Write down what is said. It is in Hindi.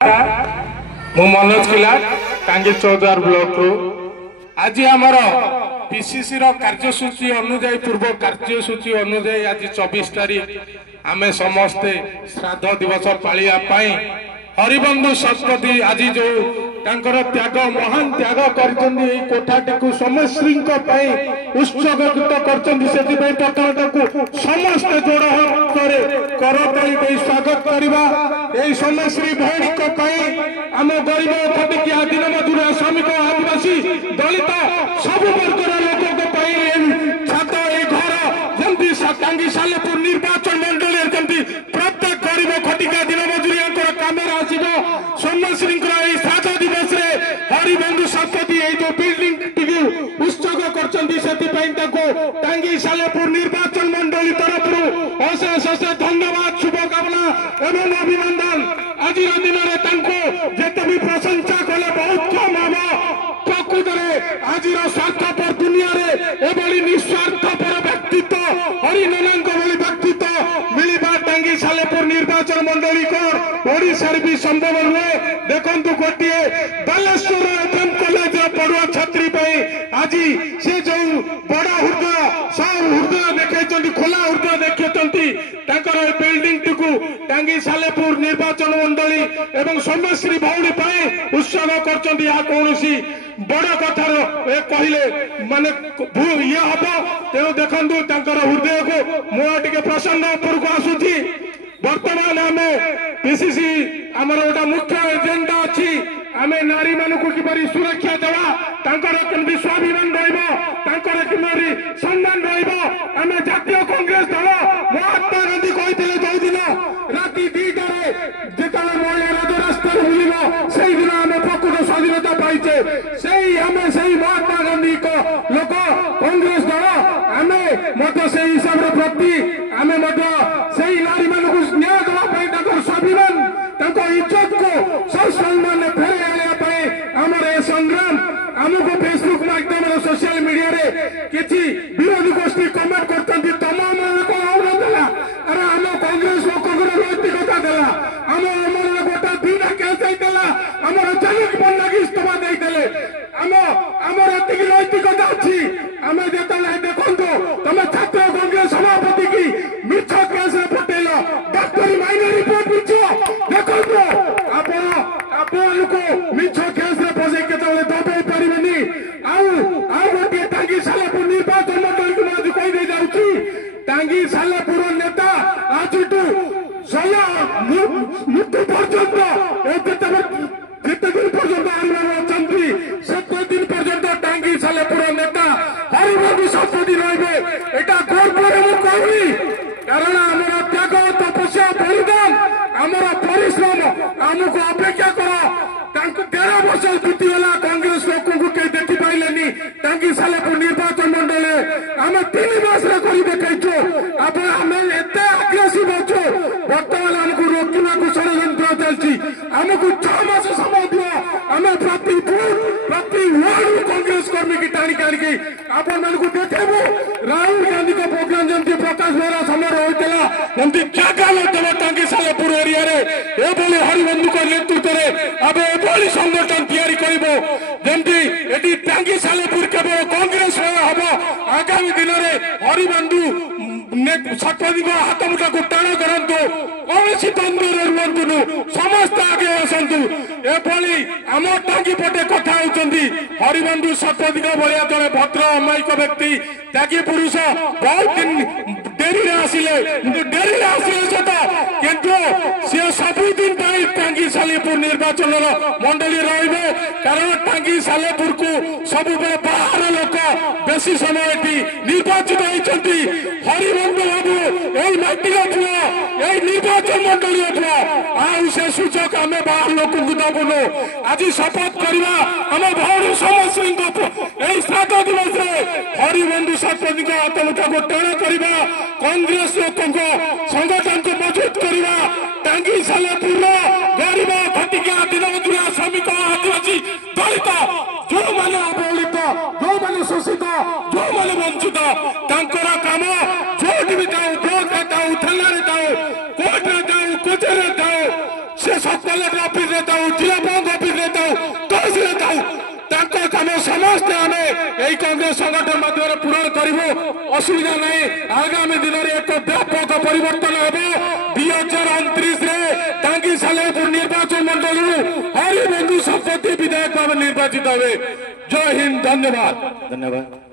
मु मनोज किला टांगी चौदार ब्लॉक रु आज आमर पीसीसी कार्यसूची अनुजाई पूर्व कार्यसूची अनुजाई आज 24 तारीख आमे समस्ते श्राद्ध दिवस पालिया हरिबंधु शतपथी आज जो त्याग महान त्याग कर कोठाटी को समश्री उत्सर्गित कर समस्त जोड़ करताली स्वागत करवा समश्री भौणी आम गरीब खटिकिया दिन मजूरिया श्रमिक आदिवासी दलित सब वर्गर लोक छात घर जमी टांगी सालेपुर निर्वाचन मंडल जमी प्रत्येक गरीब खटिकिया दिन मजूरिया कम समश्री श्राद्ध दिवस हरिबंधु शतपथी जो बिल्डिंग उत्सर्ग कर टांगी सालेपुर निर्वाचन मंडली तरफ अशेष अशेष धन्यवाद शुभकामना एवं अभिनंदन आज दिन में जिते भी प्रशंसा कले बहुत कम हम प्रकृत में आज स्वार्थपर दुनिया एभली निस्वार्थपर व्यक्तित्व हरिनाना भली व्यक्तित्व मिलवा टांगी सालेपुर निर्वाचन मंडली को ओडिशा भी संभव नुहे देखु गोटे बालेश्वर एफएम कॉलेज पढ़ुआ छात्री आज से जो बड़ हृदय सब हृदय देखते खोला हृदय देखते बिल्डिंग टी टांगी सालेपुर निर्वाचन मंडली एवं समश्री भौणी उत्सर्ग कर बड़ कथा कहले माने ये हम तेणु देखु हृदय को मुझे प्रसन्न उपरको आसूची वर्तमान आम पीसीसी आमर गोटा मुख्य एजेंडा अच्छी आम नारी मानक किपरि सुरक्षा देवा केमती स्वाभिमान रही सम्मान रम जातीय कांग्रेस दल महात्मा गांधी कहते जो दिन राति 2टार जिते महिला राजरास्ता बुल से दिन आम प्रकृत स्वाधीनता पाइचे से महात्मा गांधी लोक कांग्रेस दल आम से हिसाब से प्रति आम से नारी मानक न्याय देवाई स्वाभिमान इज्जत को सम्मान फेरे आमर ए संग्राम आमको फेसबुक माध्यम सोशल मीडिया किसी विरोधी गोष्ठी कमेंट करते तुम देला अरे आम कांग्रेस लोक नैतिकता देला आम गोटा 2टा केस आमर जनिक बंदा की इस्तफा देते आमर एति नैतिकता अच्छी आम जो देखु तुम छात्र कांग्रेस सभापति की मिछ केस पटेल डाक्टरी माइनर रिपोर्ट मिछ देखो आपको मिछ केस पशे के दबाई पारे गोटे टांगी सालेपुर निर्वाचन मंडल को आज कही जाऊँगी टांगी सालेपुर नेता आज मृत्यु पर्यंत जिते दिन पर्यंत अच्छा से दिन पर्यंत टांगी सालेपुर नेता हरिबंधु शतपथी रे यहाँ गर्व कहूनी कारण आमर त्याग तपस्या बलिदान आमर परिश्रम आमको अपेक्षा कर 13 वर्ष बीतीगला कांग्रेस लोक कई देखी पारे टांगी सालेपुर निर्वाचन मंडल आम 3 मास देखु आम एत आग्रेसिव अच्छु बर्तमान आमको रोकना षड्यंत्र चलती आमको 6 मास समय दियो आम प्रति प्रति वार्ड कांग्रेस कर्मी की टाणी टाणी आपण मानक देखु राहुल गांधी का प्रोग्राम जमी प्रकाश बेहरा समय होता जमी जगह टांगी सालेपुर एरिया हरिबंधु नेतृत्व में आम एभली संगठन तैयारी करमती टांगी सालेपुर केवल कांग्रेस हम आगामी दिन में हरिबंधु शतपथी हाथ मुठा को टाण करूँ कौन द्वंद्व रुहतु समस्त आगे आसतु एभली आम टांगी पटे कथा होती हरिबंधु शतपथी भाया जड़े भद्र अमायिक व्यक्ति त्यागी पुरुष बहुत दिन डेरी आसिले सत किंतु सी सबुदिन टांगी सालेपुर निर्वाचन मंडली रे कारण टांगी सालेपुर को सब बाहर लोक बेसी समय निर्वाचित होती हरिबंधु बाबू यही माटी पुआ यही निर्वाचन मंडली पुआ से सूचक आम बाहर लोक दबुनु आज शपथ करवा आम भौणी समश्री यही श्राद्ध दिवस हरिबंधु शतपथी हाथ मुठा को टाण करवा कांग्रेस लोक संगठन को मजबूत करवा टांगी सालेपुर गरीब खटिकिया दिन मजूरिया श्रमिक आदिवासी दलित जो मैंने अवहेलित जो मैंने शोषित जो मैंने वंचित कम जो भी जाऊ ब्लॉक थाना कोर्ट कचेरी से सब कलेक्टर ऑफिस এই কংগ্রেস সংগঠন মাধ্যমে পূরণ করবো অসুবিধা নাই আগামী দিনের এক ব্যাপক পরিবর্তন হবে 2029 রে টাঙ্গি সালেপুর নির্বাচন মন্ডলী হরিবন্ধু সম্পত্তি বিধায়ক ভাবে নির্বাচিত হবে জয় হিন্দ ধন্যবাদ।